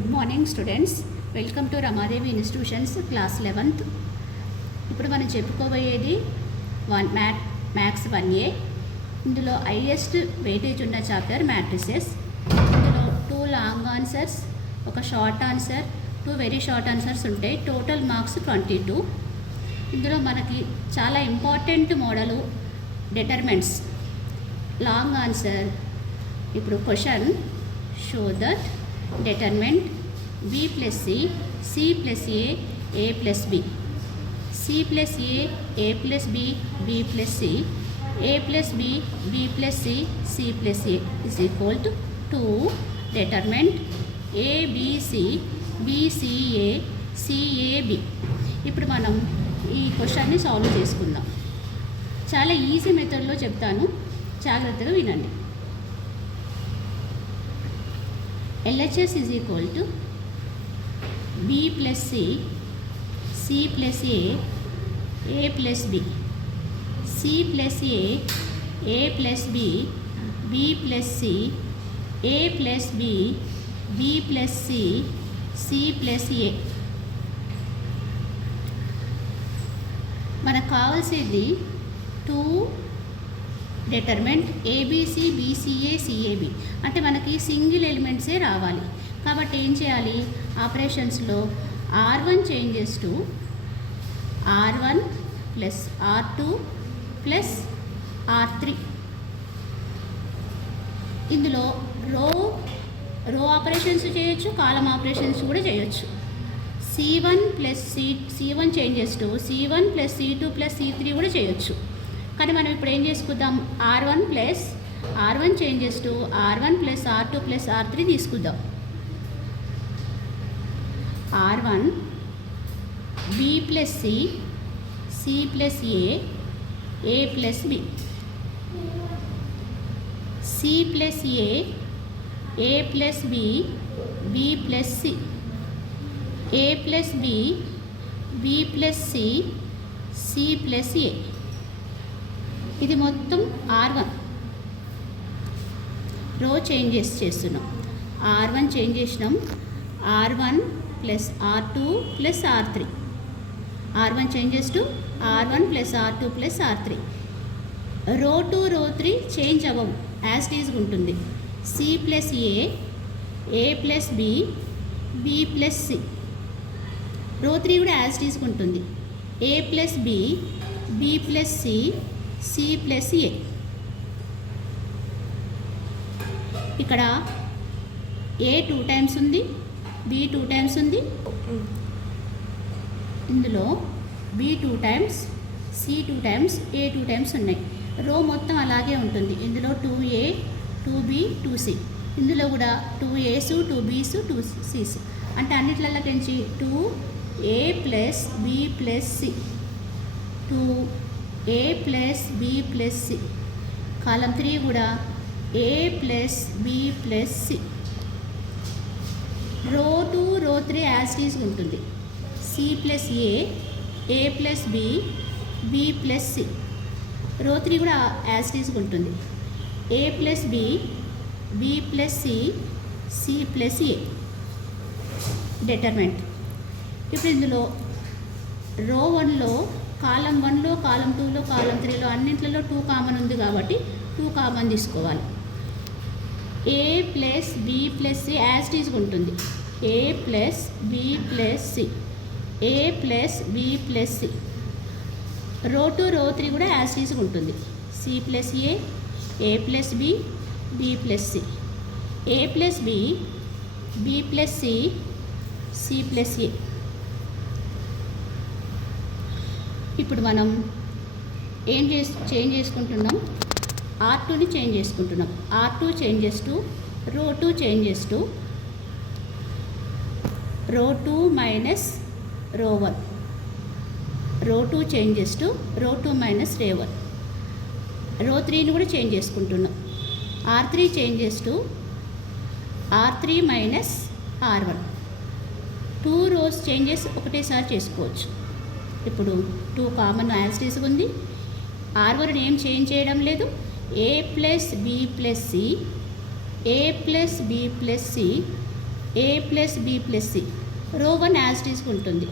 Good morning students. Welcome to Ramadevi institutions class 11th. ఇప్పుడు మనం చెప్పుకోబోయేది మ్యాథ్స్ 1A. ఇందులో హైయెస్ట్ వెయిటేజ్ ఉన్న చాప్టర్ మ్యాట్రిసెస్. ఇందులో 2 లాంగ్ ఆన్సర్స్, ఒక short answer, 2 very short answers ఉంటాయి. Total marks 22. ఇందులో మనకి చాలా important model determinants. Long answer. ఇప్పుడు question, show that determinant b plus c, c plus a plus b, c plus a plus b, b plus c, a plus b, b plus c, c plus a is equal to 2. Determinant a b c, b c a, c a b. ఇప్పుడు మనం ఈ క్వశ్చన్ని solve చేసుకుందాం. చాలా easy మెథడ్లో చెప్తాను, జాగ్రత్తగా వినండి. LHS is equal to b plus c, c plus a plus b, c plus a plus b, b plus c, a plus b, b plus c, c plus a. మనకు కావాల్సింది 2 డిటర్మెంట్ ABC, BCA, CAB. అంటే మనకి single ఎలిమెంట్సే రావాలి. కాబట్టి ఏం చేయాలి? ఆపరేషన్స్లో R1 changes to R1 plus R2 plus R3. ఇందులో రో ఆపరేషన్స్ చేయొచ్చు, కాలం ఆపరేషన్స్ కూడా చేయొచ్చు. C1 plus C1 changes to C1 plus C2 plus C3 కూడా చేయొచ్చు. కానీ మనం ఇప్పుడు ఏం చేసుకుందాం? R1 changes to R1 plus R2 plus R3 తీసుకుందాం. R1 B plus C, C plus A plus B, C plus A plus B, B plus C, A plus B, B plus C, C plus A. ఇది మొత్తం R1 రో changes చేస్తున్నాం. R1 change చేసినాం. R1 plus R2 plus R3. R1 changes to R1 plus R2 plus R3. రో 2 row 3 change అవ్వవు, as it is ఉంటుంది. C plus A plus B, B plus C. రో 3 కూడా యాజ్ ఇట్ ఈజ్ ఉంటుంది. A plus B, B plus C, C plus A. ఇక్కడ A 2 times ఉంది, B 2 times ఉంది. ఇందులో B 2 times, C 2 times, A 2 times ఉన్నాయి. రో మొత్తం అలాగే ఉంటుంది. ఇందులో 2A 2B 2C. ఇందులో కూడా 2A's 2B's 2C's. అంటే అన్నిట్లలో పెంచి 2A plus B plus C, 2A plus B plus C. కాలం 3 కూడా A plus B plus C. రో 2 రో 3 యాజ్ ఇట్ ఈజ్ ఉంటుంది. C plus A plus B, B plus C. రో 3 కూడా యాజ్ ఇట్ ఈజ్ ఉంటుంది. A plus B, B plus C, C plus A. డిటర్మెంట్. ఇప్పుడు ఇందులో రో 1లో, కాలం 1లో, కాలం 2లో, కాలం 3లో అన్నింటిలో 2 కామన్ ఉంది కాబట్టి 2 కామన్ తీసుకోవాలి. A plus B plus C as it is ఉంటుంది. A plus B plus C, A plus B plus C. రో 2 రో 3 కూడా యాజ్ ఇట్ ఈజ్ ఉంటుంది. C plus A plus B, B plus C, A plus B, B plus C, C plus A. ఇప్పుడు మనం change చేసుకుంటున్నాం? R2ని change చేసుకుంటున్నాం. R2 changes to రో 2 changes to రో 2 minus రో 1. రో 2 చేంజెస్ టు రో 2 మైనస్ రే 1. రో 3ని కూడా చేంజ్ చేసుకుంటున్నాం. R3 changes to R3 minus R1. 2 rows changes ఒకటేసారి చేసుకోవచ్చు. ఇప్పుడు 2 కామన్ యాజ్ ఇట్ ఈజ్ ఉంది. R1 ఏం చేంజ్ చేయడం లేదు. A plus B plus C, A plus B plus C, A plus B plus C. Row 1 as తీసుకుంటుంది.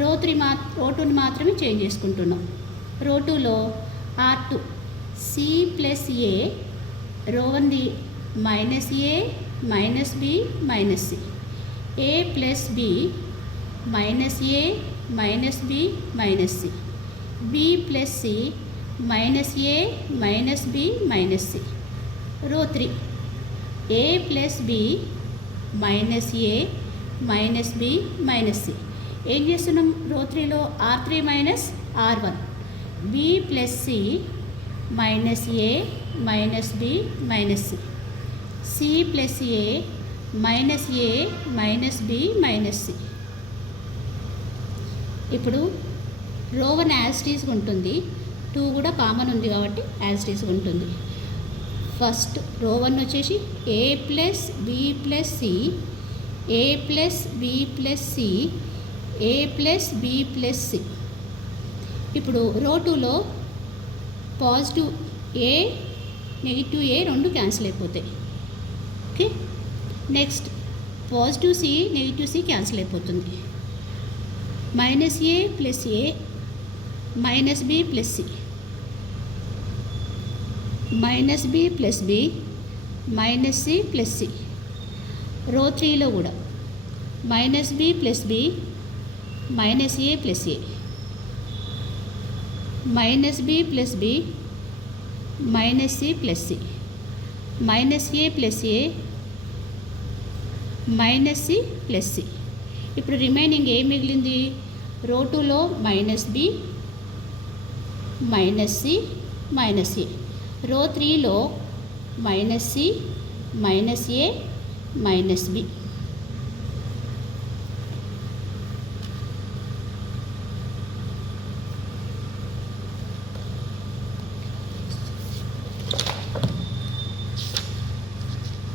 రో 2ని మాత్రమే చేంజ్ చేసుకుంటున్నాం. రో 2లో R2 C plus A, row 1ది minus A minus B minus C, A plus B minus A minus B minus C, B plus C minus A minus B minus C. Row 3 A plus B minus A minus B minus C. ఏం చేస్తున్నాం? Row 3లో R3 minus R1, B plus C minus A minus B minus C, C plus A minus A minus B minus C. ఇప్పుడు row 1 as తీసుకుంటుంది, 2 కూడా common ఉంది కాబట్టి as తీసుకుంటుంది. First row 1 వచ్చేసి ఏ plus B plus C, A plus B plus C, A plus B plus C. ఇప్పుడు రో 2లో పాజిటివ్ ఏ నెగిటివ్ ఏ రెండు క్యాన్సిల్ అయిపోతాయి. Okay, next positive C negative C cancel అయిపోతుంది. Minus A plus A minus B plus C, minus B plus B minus C plus C. Row 3లో కూడా minus B plus B minus A plus A, minus B plus B minus C plus C, minus A plus A minus C plus C. ఇప్పుడు remaining ఏం మిగిలింది? Row 2లో minus B minus C minus A, row 3లో minus C minus A minus B.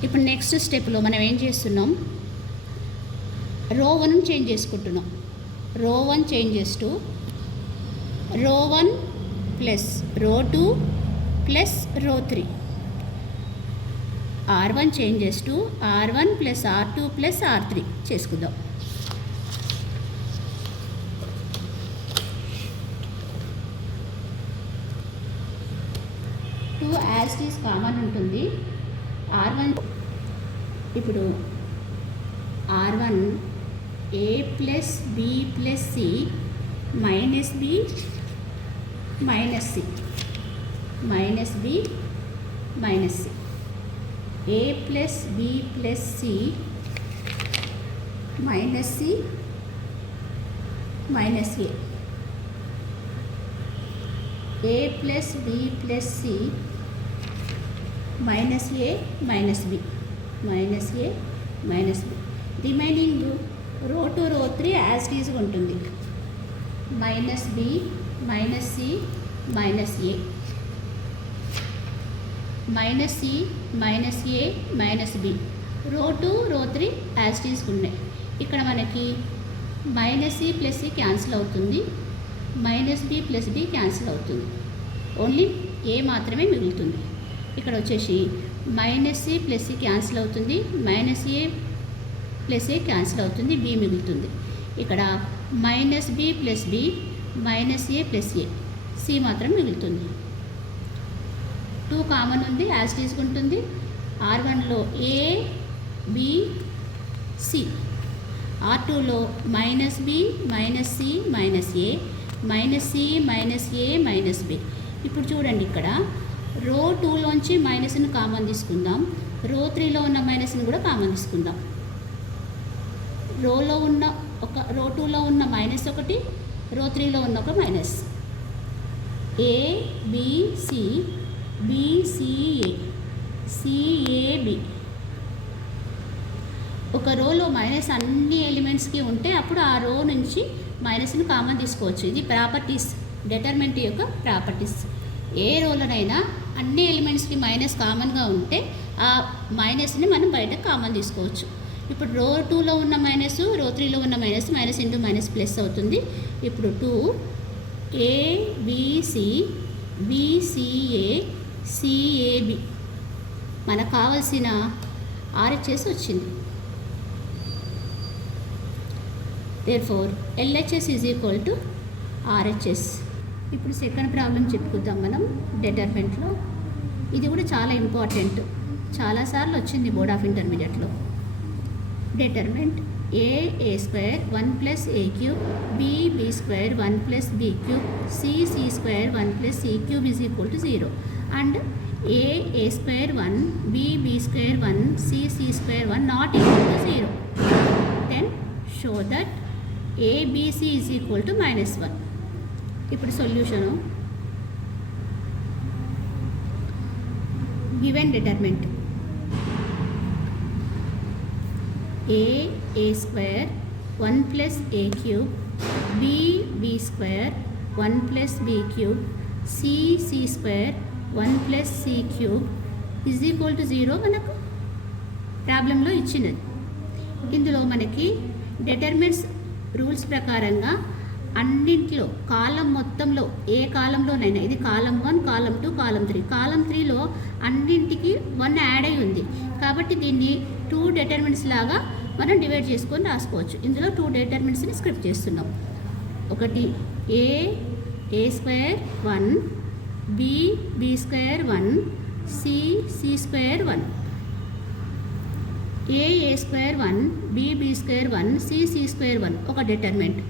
ఇప్పుడు next స్టెప్లో మనం ఏం చేస్తున్నాం? రో 1 చేంజ్ చేసుకుంటున్నాం. రో 1 చేంజెస్ టు రో 1 ప్లస్ రో 2 ప్లస్ రో 3. R1 changes to R1 plus R2 plus R3 చేసుకుందాం. టూ యాజ్ ఈజ్ కామన్ ఉంటుంది. R1 ఇప్పుడు R1 A plus B plus C minus B minus C, minus B minus C, A plus B plus C minus C minus A, A plus B plus C minus A minus B minus A minus B. Remaining row 2 row 3 as ఈజ్గా ఉంటుంది. Minus B minus C minus A, minus C minus A minus B. Row 2 row 3 as తీసుకున్నాయి. ఇక్కడ మనకి minus C plus C cancel అవుతుంది, minus B plus B cancel అవుతుంది, only A మాత్రమే మిగులుతుంది. ఇక్కడ వచ్చేసి minus C plus C cancel అవుతుంది, minus A plus A cancel అవుతుంది, బి మిగులుతుంది. ఇక్కడ minus B plus B minus A plus A, C మాత్రం మిగులుతుంది. 2 కామన్ ఉంది, యాజ్ తీసుకుంటుంది. R1లో ఏ బి సి, R2లో minus B minus C minus A minus C minus A minus B. ఇప్పుడు చూడండి, ఇక్కడ రో 2లోంచి మైనస్ని కామన్ తీసుకుందాం, రో 3లో ఉన్న మైనస్ని కూడా కామన్ తీసుకుందాం. రో 2లో ఉన్న మైనస్ ఒకటి, రో 3లో ఉన్న ఒక minus. A B C BCA CAB. ఒక రోలో మైనస్ అన్ని ఎలిమెంట్స్కి ఉంటే అప్పుడు ఆ రో నుంచి మైనస్ని కామన్ తీసుకోవచ్చు. ఇది ప్రాపర్టీస్, డిటర్మినెంట్ యొక్క ప్రాపర్టీస్. ఏ రోలోనైనా అన్ని ఎలిమెంట్స్కి మైనస్ కామన్గా ఉంటే ఆ మైనస్ని మనం బయట కామన్ తీసుకోవచ్చు. ఇప్పుడు రో 2లో ఉన్న మైనస్, రో 3లో ఉన్న minus, minus into minus plus అవుతుంది. ఇప్పుడు 2 ఏబిసి బిసిఏ సిఏబి మనకు కావాల్సిన RHS వచ్చింది. therefore LHS is equal to RHS. ఇప్పుడు సెకండ్ ప్రాబ్లం చెప్పుకుందాం మనం డిటర్మినెంట్లో. ఇది కూడా చాలా ఇంపార్టెంట్, చాలాసార్లు వచ్చింది బోర్డ్ ఆఫ్ ఇంటర్మీడియట్లో. Determinant a square 1 plus a cube, b square 1 plus b cube, c square 1 plus c cube is equal to 0. And a square 1, b square 1, c square 1 not equal to 0. Then show that abc is equal to -1. ఇప్పుడు solution given determinant a square 1 plus a cube, b square 1 plus b cube, c square 1 plus c cube is equal to 0 మనకు ప్రాబ్లంలో ఇచ్చినది. ఇందులో మనకి determinants rules ప్రకారంగా అన్నింటిలో కాలం మొత్తంలో ఏ కాలంలోనైనా, ఇది కాలం 1, కాలం 2, కాలం 3, కాలం 3లో అన్నింటికి 1 యాడ్ అయి ఉంది కాబట్టి దీన్ని 2 డిటర్మినెంట్స్ లాగా మనం డివైడ్ చేసుకొని రాసుకోవచ్చు. ఇందులో 2 డిటర్మినెంట్స్ని స్క్రిప్ట్ చేస్తున్నాం. ఒకటి a square 1, b square 1, c square 1. a square 1, b square 1, c square 1 ఒక డిటర్మినెంట్.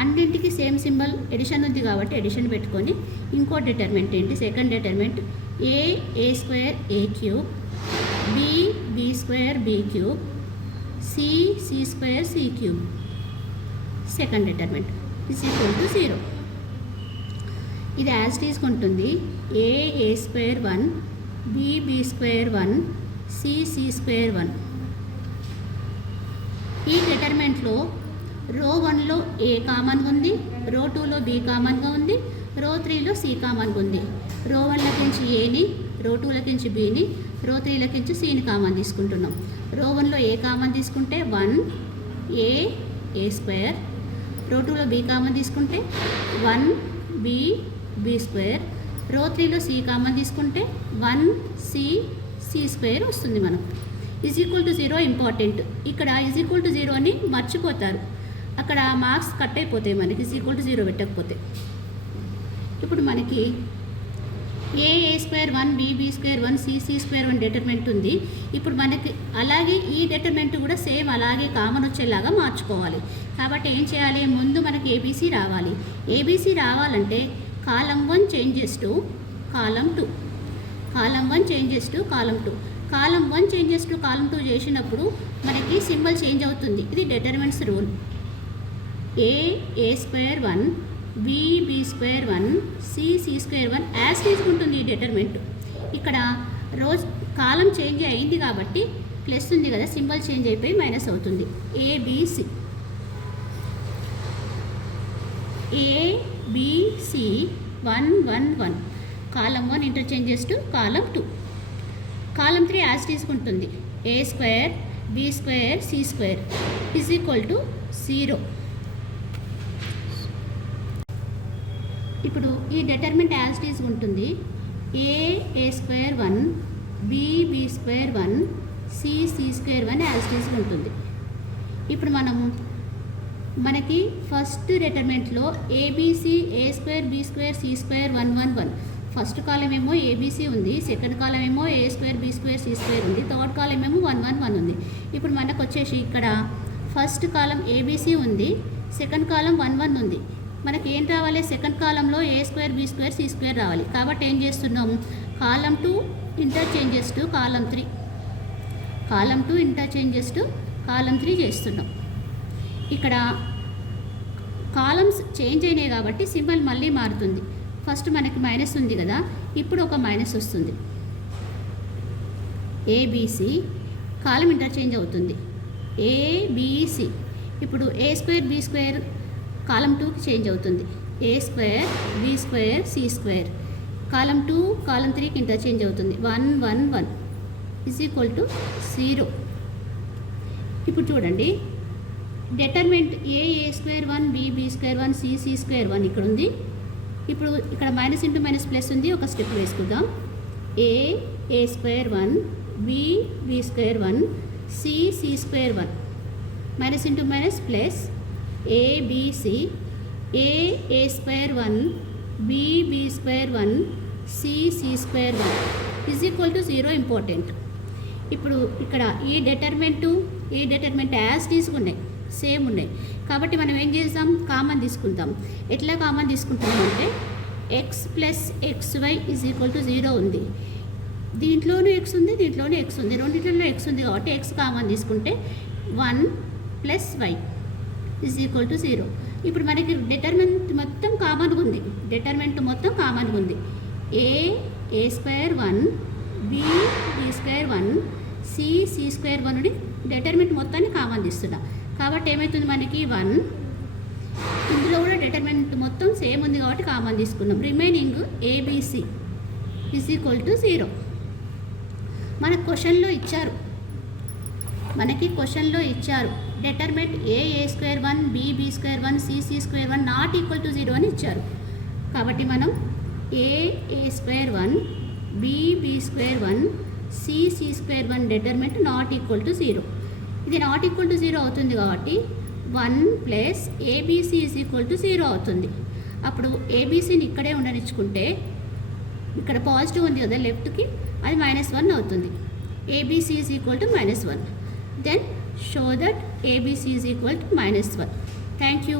అన్నింటికి సేమ్ సింబల్ ఎడిషన్ ఉంది కాబట్టి ఎడిషన్ పెట్టుకొని ఇంకో డిటర్మినెంట్ ఏంటి, second determinant a square a cube, b square b cube, c square c cube second determinant is equal to 0. ఇది as తీసుకుంటుంది a square 1, b square 1, c square 1. ఈ డిటర్మినెంట్లో రో 1లో ఏ కామన్గా ఉంది, రో 2లో బి కామన్గా ఉంది, రో 3లో సి కామన్గా ఉంది. రో 1లకించి ఏని, రో 2లకించి బిని, రో 3లకించి సిని కామన్ తీసుకుంటున్నాం. రో 1లో ఏ కామన్ తీసుకుంటే 1 a స్క్వేర్, రో 2లో బి కామన్ తీసుకుంటే 1 b స్క్వేర్, రో 3లో సి కామన్ తీసుకుంటే 1 c స్క్వేర్ వస్తుంది మనకు. Is equal to 0 important. ఇక్కడ ఈజ్ ఈక్వల్ టు 0 అని మర్చిపోతారు, అక్కడ మార్క్స్ కట్ అయిపోతాయి మనకి ఈజ్ ఈక్వల్ టు 0 పెట్టకపోతే. ఇప్పుడు మనకి a square 1, b square 1, c square 1 determinant ఉంది. ఇప్పుడు మనకి అలాగే ఈ డిటర్మినెంట్ కూడా సేమ్ అలాగే కామన్ వచ్చేలాగా మార్చుకోవాలి. కాబట్టి ఏం చేయాలి, ముందు మనకి ఏబీసీ రావాలి. ఏబీసీ రావాలంటే column 1 changes to column 2, column 1 changes to column 2, column 1 changes to column 2 చేసినప్పుడు మనకి సింబల్ చేంజ్ అవుతుంది. ఇది determinants rule. a square 1, b square 1, c square 1 as తీసుకుంటుంది ఈ డిటర్మినెంట్. ఇక్కడ రోజు కాలం చేంజ్ అయింది కాబట్టి ప్లస్ ఉంది కదా, సింబల్ చేంజ్ అయిపోయి మైనస్ అవుతుంది. abc 1 1 1 column 1 interchanges to column 2. Column 3 as తీసుకుంటుంది a square b square c square is equal to 0. ఇప్పుడు ఈ డిటర్మినెంట్ యాజ్ తీసుకుంటుంది a square 1, b square 1, c square 1 as తీసుకుంటుంది. ఇప్పుడు మనకి ఫస్ట్ డిటర్మినెంట్లో ABC a square b square c square 1 1 1. First column ఏమో ABC ఉంది, సెకండ్ కాలం ఏమో a square b square c square ఉంది, థర్డ్ కాలం ఏమో 1 1 1 ఉంది. ఇప్పుడు మనకు వచ్చేసి ఇక్కడ ఫస్ట్ కాలం ఏబీసీ ఉంది, సెకండ్ కాలం 1 1 ఉంది. మనకి ఏం రావాలి, సెకండ్ కాలంలో a square b square c square రావాలి. కాబట్టి ఏం చేస్తున్నాము, column 2 interchanges to column 3, column 2 interchanges to column 3 చేస్తున్నాం. ఇక్కడ కాలమ్స్ చేంజ్ అయినాయి కాబట్టి సింబల్ మళ్ళీ మారుతుంది. ఫస్ట్ మనకి మైనస్ ఉంది కదా, ఇప్పుడు ఒక మైనస్ వస్తుంది. ఏబీసీ కాలం ఇంటర్చేంజ్ అవుతుంది ఏబీసీ. ఇప్పుడు a square b square column 2కి చేంజ్ అవుతుంది. a square b square c square column 2 column 3కి ఇంటర్చేంజ్ అవుతుంది. 1 1 1 ఈజ్ ఈక్వల్ టు 0. ఇప్పుడు చూడండి, determinant a square 1, b square 1, c square 1 ఇక్కడ ఉంది. ఇప్పుడు ఇక్కడ మైనస్ ఇంటూ మైనస్ ప్లస్ ఉంది, ఒక స్టెప్ వేసుకుందాం. a square 1, b square 1, c square 1 minus into minus plus ABC A square 1 B square 1 C square 1 is equal to 0 important. ఇప్పుడు ఇక్కడ ఈ డెటర్మెంట్ యాజ్ తీసుకున్నాయి, సేమ్ ఉన్నాయి కాబట్టి మనం ఏం చేద్దాం, కామన్ తీసుకుందాం. ఎట్లా కామన్ తీసుకుంటామంటే X plus XY is equal to 0 ఉంది. దీంట్లోనూ ఎక్స్ ఉంది, దీంట్లోనూ ఎక్స్ ఉంది, రెండింటిలో ఎక్స్ ఉంది కాబట్టి ఎక్స్ కామన్ తీసుకుంటే 1 plus Y is equal to 0. ఇప్పుడు మనకి డెటర్మెంట్ మొత్తం కామన్గా ఉంది. A square 1 B square 1 C square 1 determinant మొత్తాన్ని కామన్ తీస్తున్నాం కాబట్టి ఏమవుతుంది మనకి 1. ఇందులో కూడా డెటర్మెంట్ మొత్తం సేమ్ ఉంది కాబట్టి కామన్ తీసుకున్నాం. Remaining ABC is equal to 0. మనకి క్వశ్చన్లో ఇచ్చారు determinant A square 1 B square 1 C square 1 not equal to 0 అని ఇచ్చారు. కాబట్టి మనం A square 1 B square 1 C square 1 determinant not equal to 0. ఇది నాట్ ఈక్వల్ టు 0 అవుతుంది కాబట్టి 1 plus ABC is equal to 0 అవుతుంది. అప్పుడు ఏబిసిని ఇక్కడే ఉండనిచ్చుకుంటే ఇక్కడ పాజిటివ్ ఉంది కదా లెఫ్ట్కి, అది -1 అవుతుంది. ABC is equal to -1. Then show that ABC is equal to -1. Thank you.